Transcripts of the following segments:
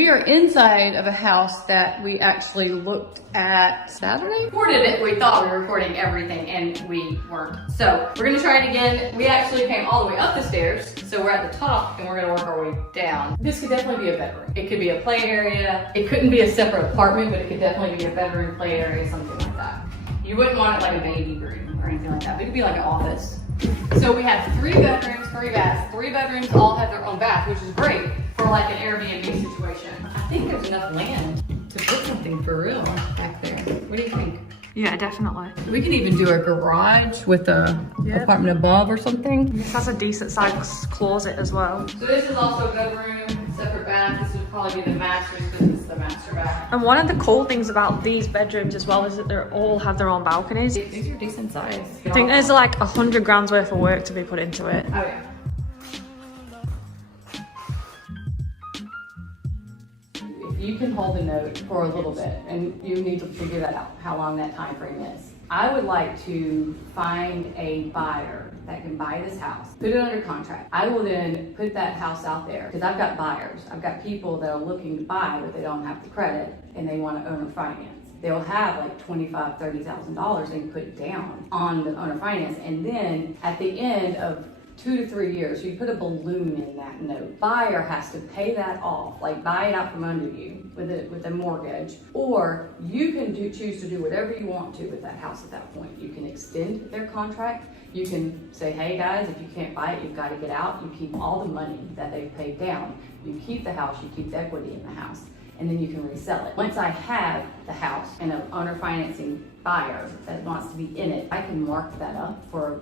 We are inside of a house that we actually looked at Saturday. Recorded it. We thought we were recording everything and we weren't. So we're gonna try it again. We actually came all the way up the stairs. So we're at the top and we're gonna work our way down. This could definitely be a bedroom. It could be a play area. It couldn't be a separate apartment, but it could definitely be a bedroom, play area, something like that. You wouldn't want it like a baby room or anything like that. It could be like an office. So we have 3 bedrooms, 3 baths. 3 bedrooms all have their own bath, which is great for like an Airbnb situation. I think there's enough land to put something for real back there. What do you think? Yeah, definitely. We could even do a garage with a apartment above or something. This has a decent sized closet as well. So this is also a bedroom, separate bath. This would probably be the master's because it's the master bath. And one of the cool things about these bedrooms as well is that they all have their own balconies. These are decent size. I think there's like 100 grand's worth of work to be put into it. Oh yeah. You can hold the note for a little bit and you need to figure that out, how long that time frame is. I would like to find a buyer that can buy this house, put it under contract. I will then put that house out there because I've got buyers. I've got people that are looking to buy, but they don't have the credit and they want to owner finance. They'll have like $25,000, $30,000 and put it down on the owner finance. And then at the end of 2 to 3 years, you put a balloon in that note. Buyer has to pay that off, like buy it out from under you with a mortgage, or you can choose to do whatever you want to with that house at that point. You can extend their contract. You can say, hey guys, if you can't buy it, you've got to get out. You keep all the money that they've paid down. You keep the house, you keep the equity in the house, and then you can resell it. Once I have the house and an owner financing buyer that wants to be in it, I can mark that up for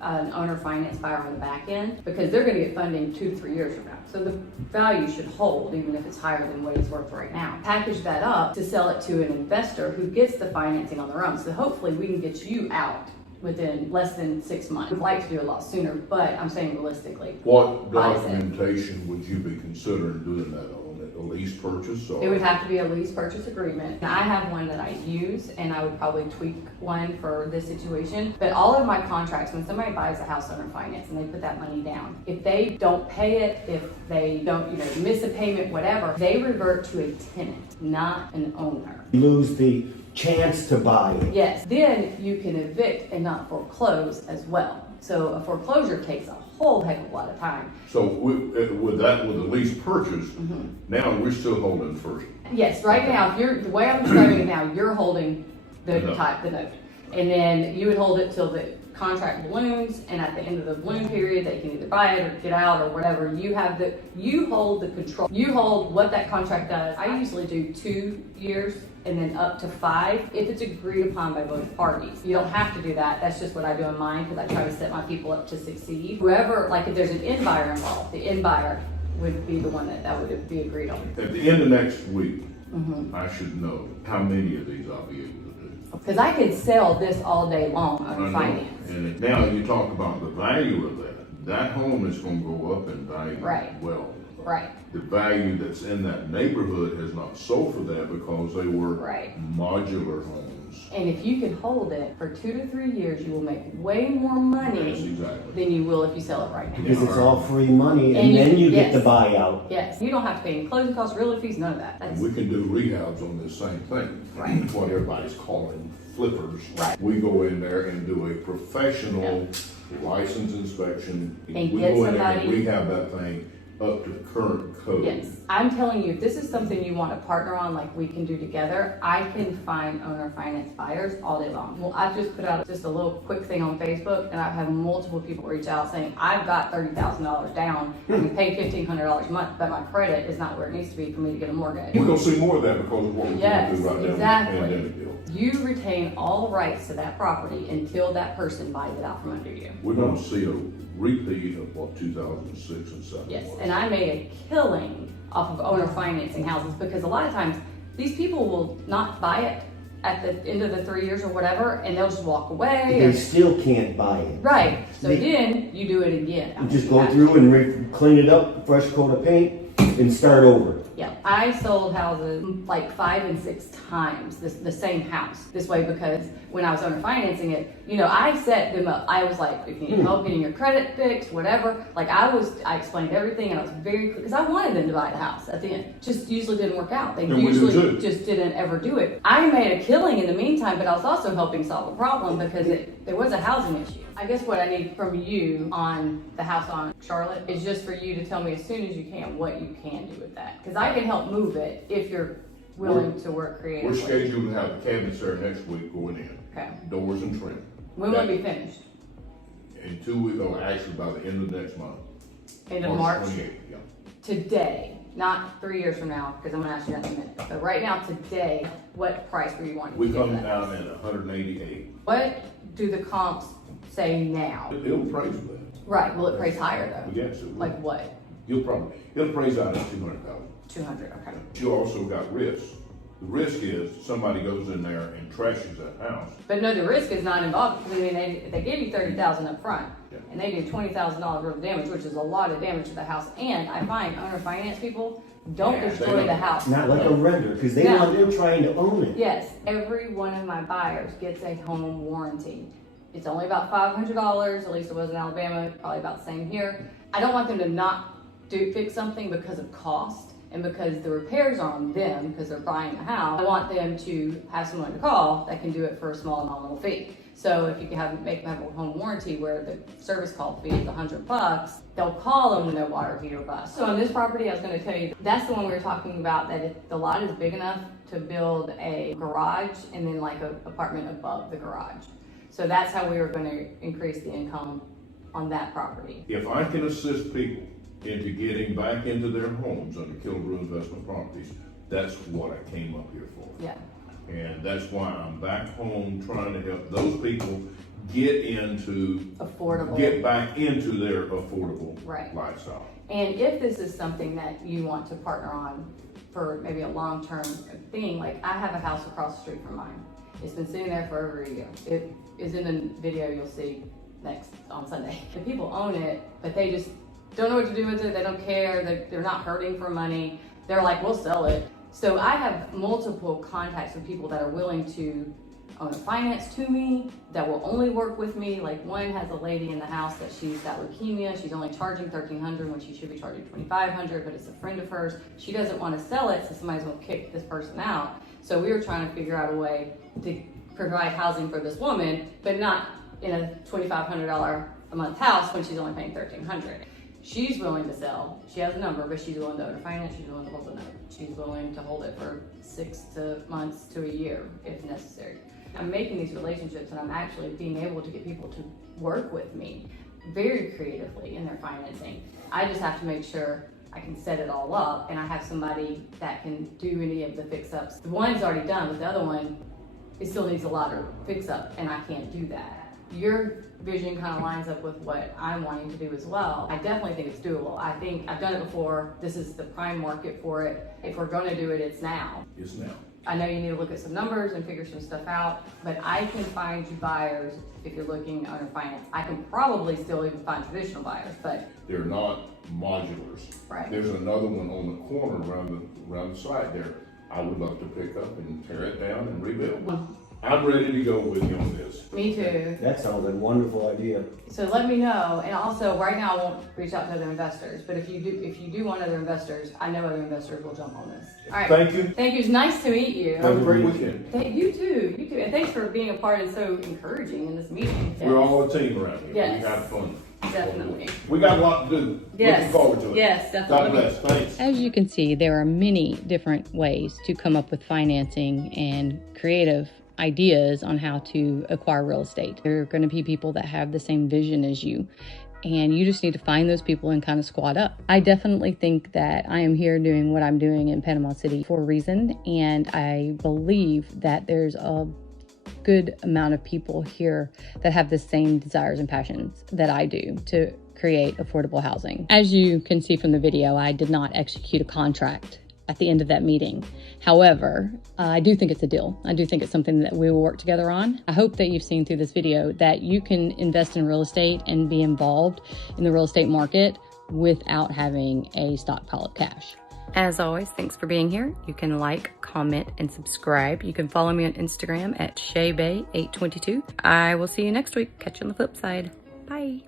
an owner finance buyer on the back end because they're going to get funding 2 to 3 years from now. So the value should hold even if it's higher than what it's worth right now. Package that up to sell it to an investor who gets the financing on their own. So hopefully we can get you out within less than 6 months. We'd like to do a lot sooner, but I'm saying realistically. What documentation would you be considering doing that on? A lease purchase? Or? It would have to be a lease purchase agreement. I have one that I use and I would probably tweak one for this situation. But all of my contracts, when somebody buys a house under finance and they put that money down, if they don't pay it, if they don't, miss a payment, whatever, they revert to a tenant, not an owner. You lose the chance to buy it. Yes, then you can evict and not foreclose as well. So a foreclosure takes a whole heck of a lot of time. So with the lease purchase, now we're still holding first. Yes, right now, the way I'm describing it now, you're holding the note. And then you would hold it till the contract balloons, and at the end of the balloon period, they can either buy it or get out or whatever. You hold the control. You hold what that contract does. I usually do 2 years and then up to 5 if it's agreed upon by both parties. You don't have to do that. That's just what I do in mine because I try to set my people up to succeed. Whoever, like if there's an end buyer involved, the end buyer would be the one that would be agreed on. At the end of next week, I should know how many of these I'll be able to do. Because I could sell this all day long on finance. And now you talk about the value of that. That home is going to go up in value as well. Right. The value that's in that neighborhood has not sold for that because they were modular homes. And if you can hold it for 2 to 3 years, you will make way more money than you will if you sell it right now. Because it's all free money and then you get the buyout. Yes, you don't have to pay any closing costs, realtor fees, none of that. We can do rehabs on this same thing. Right. What everybody's calling flippers. Right. We go in there and do a professional license inspection. And we get go in there and somebody. rehab that thing up to current code. Yes, I'm telling you, if this is something you want to partner on, like we can do together, I can find owner finance buyers all day long. Well, I've just put out just a little quick thing on Facebook, and I've had multiple people reach out saying, I've got $30,000 down, and we pay $1,500 a month, but my credit is not where it needs to be for me to get a mortgage. We're gonna see more of that because of what we're going to do right now. Exactly. You retain all rights to that property until that person buys it out from under you. We're gonna see a repeat of what 2006 and 7 Yes, was. and I made a killing off of owner financing houses because a lot of times these people will not buy it at the end of the 3 years or whatever, and they'll just walk away. They still can't buy it. Right. So then you do it again. You just go through and clean it up, fresh coat of paint, and start over. Yeah, I sold houses like 5 and 6 times the same house this way, because when I was owner financing it, I set them up. I was like, if you need help getting your credit fixed, whatever. Like I explained everything, and I was very, because I wanted them to buy the house at the end. Just usually didn't work out. They usually just didn't ever do it. I made a killing in the meantime, but I was also helping solve a problem because there was a housing issue. I guess what I need from you on the house on Charlotte is just for you to tell me as soon as you can what you can do with that. Because I can help move it if you're willing to work creatively. We're scheduled to have the cabinets there next week going in. Okay. Doors and trim. When will it be finished? In 2 weeks, or actually by the end of next month. End of March? 28th, yeah. Today, not 3 years from now, because I'm gonna ask you that in a minute. But right now, today, what price were you wanting to We get come for that down house? at 188. What do the comps say now? It'll appraise that. Right, will it price higher though? Yes, it will. Like what? It'll appraise out at 200,000. 200, okay. You also got risk. The risk is somebody goes in there and trashes that house. But no, the risk is not involved, because I mean, they gave you $30,000 up front, Yeah. and they do $20,000 worth of damage, which is a lot of damage to the house. And I find owner finance people don't Yeah, destroy they don't. the house. Not like a renter, because No. they're trying to own it. Yes, every one of my buyers gets a home warranty. It's only about $500, at least it was in Alabama, probably about the same here. I don't want them to not fix something because of cost and because the repairs are on them because they're buying a house. I want them to have someone to call that can do it for a small nominal fee. So if you can make them have a home warranty where the service call fee is $100, they'll call them when their water heater busts. So on this property, I was going to tell you, that's the one we were talking about, that if the lot is big enough to build a garage and then like an apartment above the garage. So that's how we were going to increase the income on that property. If I can assist people into getting back into their homes under Kilbrew Investment Properties, that's what I came up here for. Yeah. And that's why I'm back home trying to help those people get back into their affordable Right. lifestyle. And if this is something that you want to partner on for maybe a long-term thing, like I have a house across the street from mine. It's been sitting there for over a year. It is in the video you'll see next on Sunday. The people own it, but they just don't know what to do with it. They don't care. They're not hurting for money. They're like, we'll sell it. So I have multiple contacts with people that are willing to own a finance to me, that will only work with me. Like one has a lady in the house that she's got leukemia. She's only charging $1,300 when she should be charging $2,500, but it's a friend of hers. She doesn't want to sell it, so somebody's going to kick this person out. So we were trying to figure out a way to provide housing for this woman, but not in a $2,500 a month house when she's only paying $1,300. She's willing to sell. She has a number, but she's willing to own a finance. She's willing to hold the note. She's willing to hold it for 6 months to a year if necessary. I'm making these relationships, and I'm actually being able to get people to work with me very creatively in their financing. I just have to make sure I can set it all up, and I have somebody that can do any of the fix-ups. The one's already done, but the other one, it still needs a lot of fix-up, and I can't do that. Your vision kind of lines up with what I'm wanting to do as well. I definitely think it's doable. I think I've done it before. This is the prime market for it. If we're going to do it, it's now. It's now. I know you need to look at some numbers and figure some stuff out, but I can find you buyers if you're looking owner finance. I can probably still even find traditional buyers, but They're not modulars. Right. There's another one on the corner around the side there. I would love to pick up and tear it down and rebuild. I'm ready to go with you on this. me too. That sounds like a wonderful idea. So let me know. And also, right now I won't reach out to other investors, but if you do want other investors, I know other investors will jump on this. All right. Thank you. Thank you. It's nice to meet you. Have a great weekend. You too. You too. And thanks for being a part and so encouraging in this meeting. We're all a team around here. Yes. We have fun. Definitely. We got a lot to do. Yes. Looking forward to it. Yes, definitely. God bless. Thanks. As you can see, there are many different ways to come up with financing and creative ideas on how to acquire real estate. There are going to be people that have the same vision as you, and you just need to find those people and kind of squad up. I definitely think that I am here doing what I'm doing in Panama City for a reason, and I believe that there's a good amount of people here that have the same desires and passions that I do to create affordable housing. As you can see from the video, I did not execute a contract at the end of that meeting. However, I do think it's a deal. I do think it's something that we will work together on. I hope that you've seen through this video that you can invest in real estate and be involved in the real estate market without having a stockpile of cash. As always, thanks for being here. You can like, comment, and subscribe. You can follow me on Instagram at SheaBay822. I will see you next week. Catch you on the flip side. Bye.